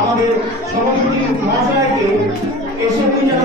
আমাদের সভাপতি মহাশয়কে এসে যেন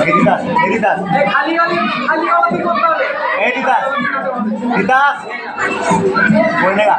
হরিদাস হরিদাস হরিদাস হরিদাস বলে না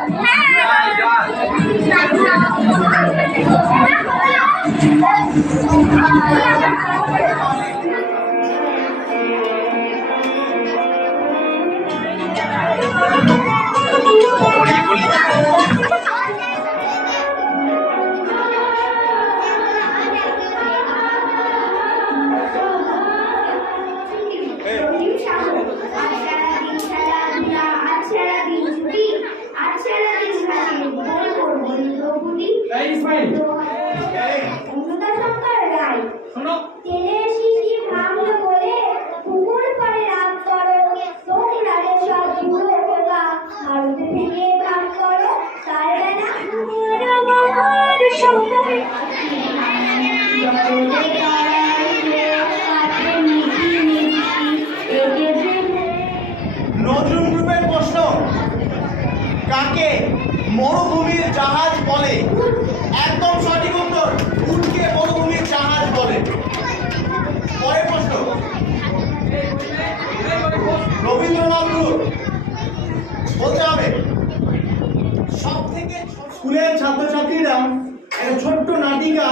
বলে। একদম সঠিক উত্তর, উটকে মরুভূমির জাহাজ বলে। পরে প্রশ্ন। রবীন্দ্রনাথ বলতে হবে সব থেকে স্কুলের ছাত্রছাত্রীরা একটা ছোট্ট নাটিকা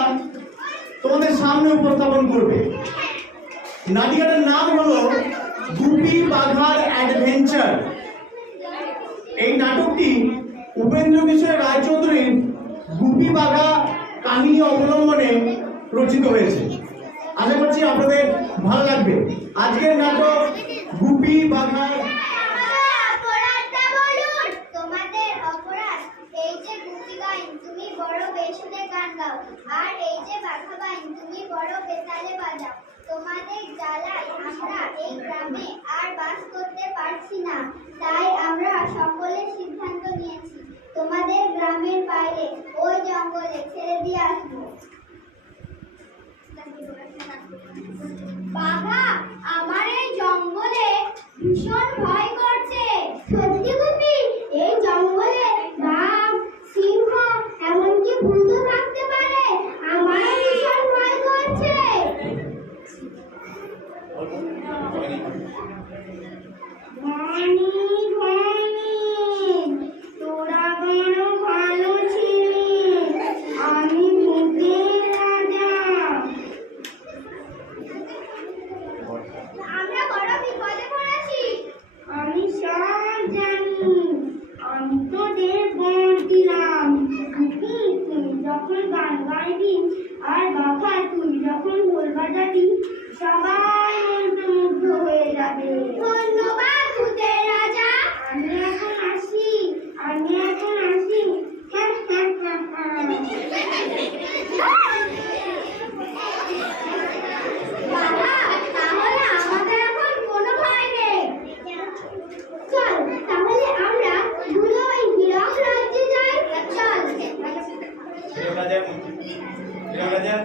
তোমাদের সামনে উপস্থাপন করবে। নাটিকাটার নাম হলো গুপি বাঘার অ্যাডভেঞ্চার। এই নাটকটি উপেন্দ্র কিশোর রায়চৌধুরীর টুপি বাঘা কাহিনী অবলম্বনে রচিত হয়েছে। আশা করছি আপনাদের ভালো লাগবে। আজকের নাটক গুপি বাঘা। আর এই যে তুমি তোমাদের আমরা এই গ্রামে আর বাস করতে পারছি না, তাই আমরা সকলে সিদ্ধান্ত নিয়েছি। তোমাদের গ্রামের বাইরে ওই জঙ্গলে ছেড়ে দিয়ে আসব। राजा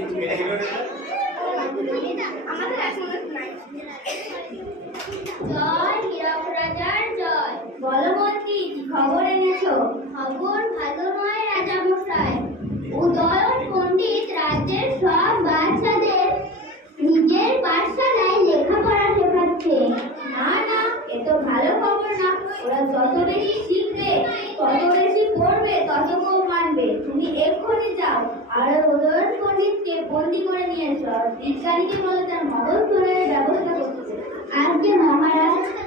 उनके तो- বিজ্ঞানীকে বলে তার মদন করে ব্যবস্থা করতে আজকে মহারাজ?